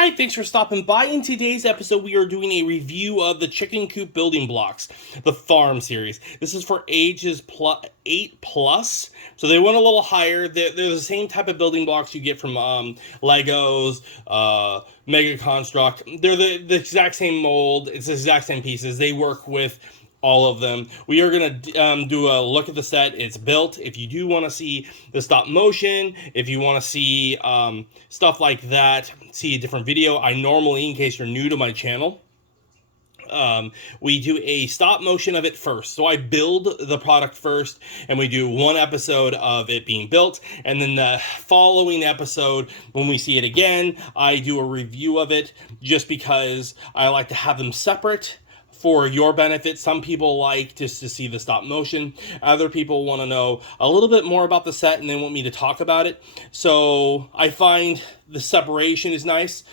Hi, thanks for stopping by. In today's episode, we are doing a review of the Chicken Coop building blocks, the Farm series. This is for ages 8 plus, so they went a little higher. They're the same type of building blocks you get from Legos, Mega Construct. They're the exact same mold. It's the exact same pieces. They work with all of them. We are going to do a look at the set. It's built. If you do want to see the stop motion, if you want to see stuff like that, see a different video. I normally, in case you're new to my channel, we do a stop motion of it first. So I build the product first, and we do one episode of it being built, and then the following episode, when we see it again, I do a review of it, just because I like to have them separate for your benefit. Some people like just to see the stop motion. Other people want to know a little bit more about the set and they want me to talk about it. So I find the separation is nice.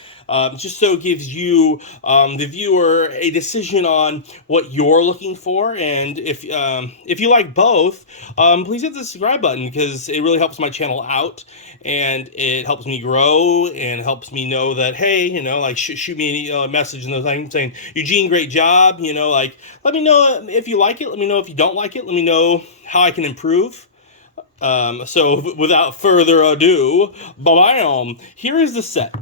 Just so it gives you, the viewer, a decision on what you're looking for. And if you like both, please hit the subscribe button, because it really helps my channel out, and it helps me grow, and helps me know that, hey, like, shoot me a message and those things saying, Eugene, great job. Like, let me know if you like it. Let me know if you don't like it. Let me know how I can improve. So without further ado, bam, here is the set.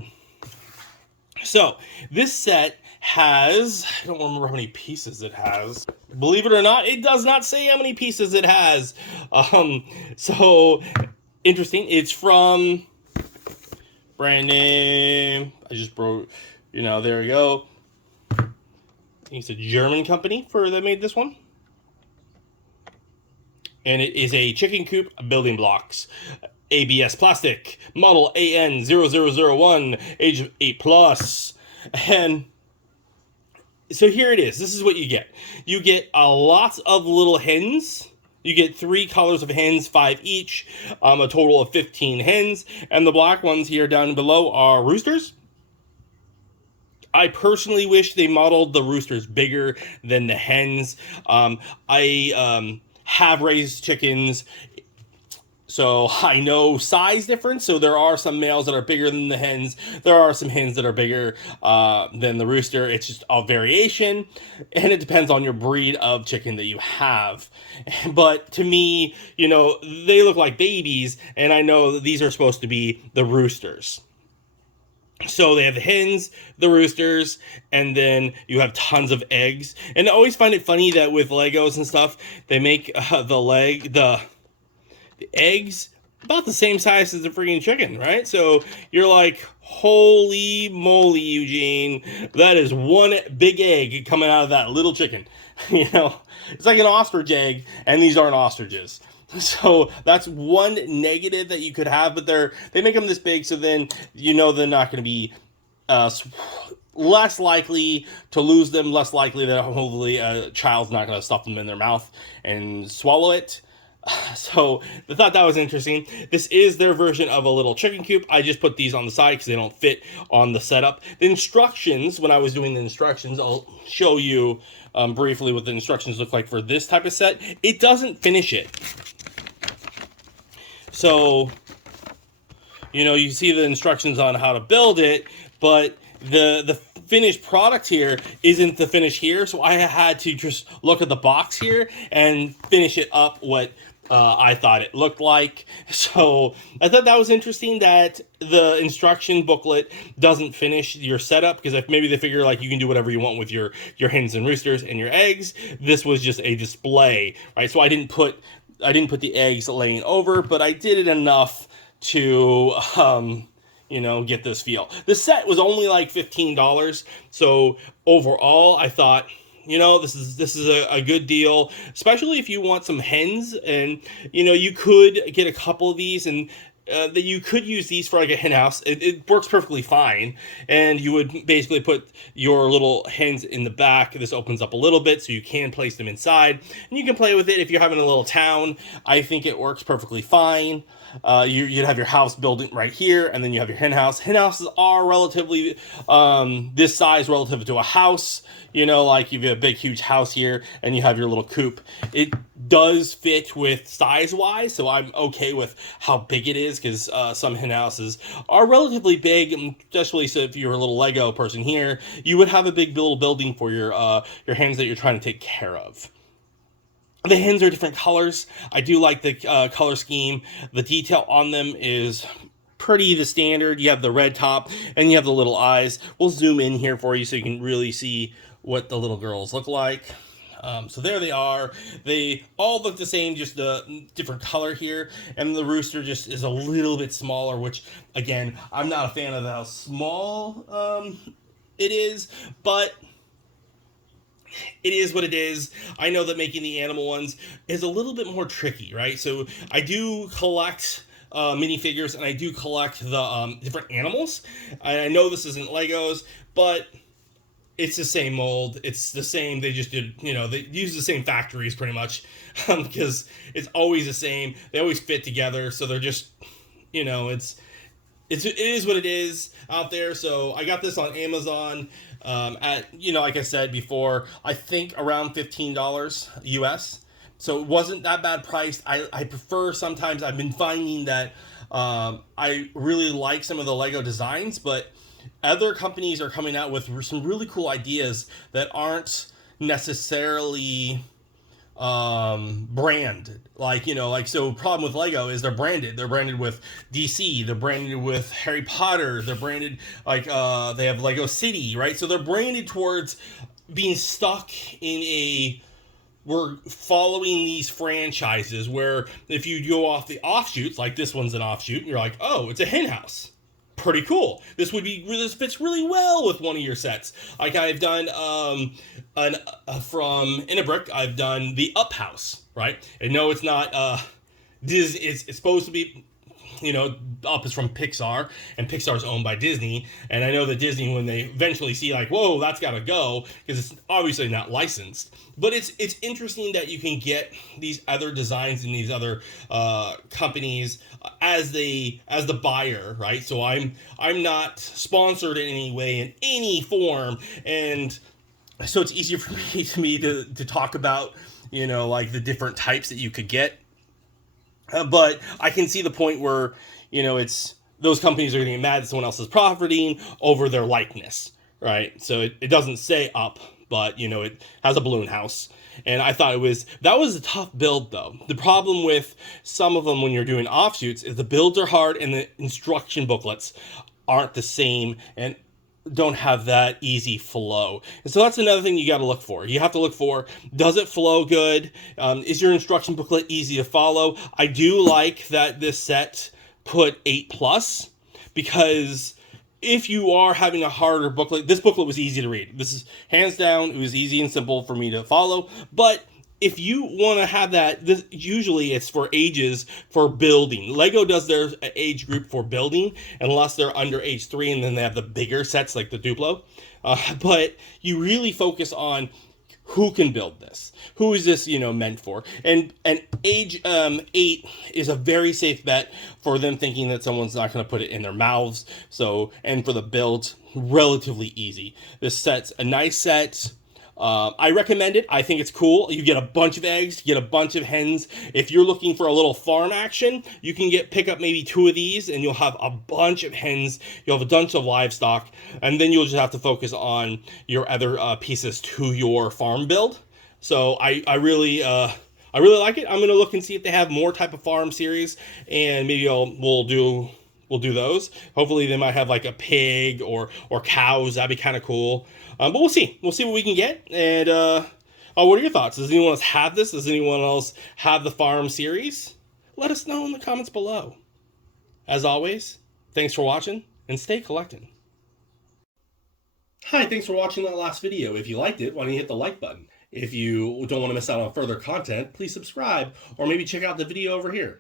So this set has, I don't remember how many pieces it has. Believe it or not, it does not say how many pieces it has. So interesting. It's from brand name. I just broke, there we go. It's a German company that made this one. And it is a Chicken Coop building blocks. ABS plastic, model AN0001, age 8 plus. And so here it is. This is what you get. You get a lot of little hens. You get 3 colors of hens, 5 each, a total of 15 hens. And the black ones here down below are roosters. I personally wish they modeled the roosters bigger than the hens. I have raised chickens, so I know size difference. So there are some males that are bigger than the hens. There are some hens that are bigger than the rooster. It's just a variation, and it depends on your breed of chicken that you have. But to me, they look like babies, and I know that these are supposed to be the roosters. So they have the hens, the roosters, and then you have tons of eggs. And I always find it funny that with Legos and stuff, they make the eggs about the same size as the freaking chicken, right? So you're like, holy moly, Eugene, that is one big egg coming out of that little chicken. It's like an ostrich egg, and these aren't ostriches. So that's one negative that you could have, but they make them this big, so then they're not going to be less likely to lose them, less likely that hopefully a child's not going to stuff them in their mouth and swallow it. So I thought that was interesting. This is their version of a little chicken coop. I just put these on the side because they don't fit on the setup. The instructions, when I was doing the instructions, I'll show you briefly what the instructions look like for this type of set. It doesn't finish it. So, you see the instructions on how to build it, but the finished product here isn't the finish here. So I had to just look at the box here and finish it up what I thought it looked like. So I thought that was interesting that the instruction booklet doesn't finish your setup, because if maybe they figure like you can do whatever you want with your hens and roosters and your eggs. This was just a display, right? So I didn't put the eggs laying over, but I did it enough to get this feel. The set was only like $15, so overall I thought, this is a good deal, especially if you want some hens, and you could get a couple of these, and that you could use these for like a hen house. It works perfectly fine, and you would basically put your little hens in the back. This opens up a little bit so you can place them inside, and you can play with it if you're having a little town. I think it works perfectly fine. You'd have your house building right here, and then you have your hen house. Hen houses are relatively this size relative to a house. Like you have a big, huge house here, and you have your little coop. It does fit with size-wise, so I'm okay with how big it is. is, because some hen houses are relatively big, especially so if you're a little Lego person here, you would have a big little building for your hens that you're trying to take care of. The hens are different colors. I do like the color scheme. The detail on them is pretty the standard. You have the red top and you have the little eyes. We'll zoom in here for you so you can really see what the little girls look like. So there they are. They all look the same, just a different color here. And the rooster just is a little bit smaller, which, again, I'm not a fan of how small it is, but it is what it is. I know that making the animal ones is a little bit more tricky, right? So I do collect minifigures, and I do collect the different animals. I know this isn't Legos, but it's the same mold. It's the same. They just did, they use the same factories pretty much, because it's always the same. They always fit together. So they're just, it is what it is out there. So I got this on Amazon at, like I said before, I think around $15 US. So it wasn't that bad priced. I prefer, sometimes I've been finding that I really like some of the Lego designs, but other companies are coming out with some really cool ideas that aren't necessarily branded. So problem with Lego is they're branded with DC, they're branded with Harry Potter, they're branded they have Lego City, right? So they're branded towards being stuck in we're following these franchises, where if you go off the offshoots, like this one's an offshoot, and you're like, oh, it's a hen house. Pretty cool. This fits really well with one of your sets. Like I've done from Innebrick, I've done the Up House, right? And no, it's not Disney. It's supposed to be, Up is from Pixar, and Pixar's owned by Disney. And I know that Disney, when they eventually see whoa, that's got to go, because it's obviously not licensed. But it's interesting that you can get these other designs in these other companies as the buyer, right? So I'm not sponsored in any way, in any form, and so it's easier for me to talk about the different types that you could get. But I can see the point where it's those companies are getting mad that someone else is profiting over their likeness, right? So it doesn't say Up, but it has a balloon house. And I thought that was a tough build, though. The problem with some of them when you're doing offshoots is the builds are hard and the instruction booklets aren't the same and don't have that easy flow. And so that's another thing you got to look for. You have to look for, does it flow good? Is your instruction booklet easy to follow? I do like that this set put 8+, because if you are having a harder booklet, this booklet was easy to read. This is hands down, it was easy and simple for me to follow. But if you want to have that, usually it's for ages for building. Lego does their age group for building, unless they're under age 3, and then they have the bigger sets like the Duplo. But you really focus on who can build this, who is this meant for, and age 8 is a very safe bet for them, thinking that someone's not going to put it in their mouths. So, and for the build, relatively easy. This set's a nice set. I recommend it. I think it's cool. You get a bunch of eggs, you get a bunch of hens. If you're looking for a little farm action, you can pick up maybe 2 of these, and you'll have a bunch of hens. You'll have a bunch of livestock, and then you'll just have to focus on your other pieces to your farm build. So I really like it. I'm gonna look and see if they have more type of farm series, and maybe we'll do those. Hopefully they might have a pig or cows. That'd be kind of cool. But we'll see. We'll see what we can get. And what are your thoughts? Does anyone else have this? Does anyone else have the farm series? Let us know in the comments below. As always, thanks for watching, and stay collecting. Hi, thanks for watching that last video. If you liked it, why don't you hit the like button? If you don't want to miss out on further content, please subscribe, or maybe check out the video over here.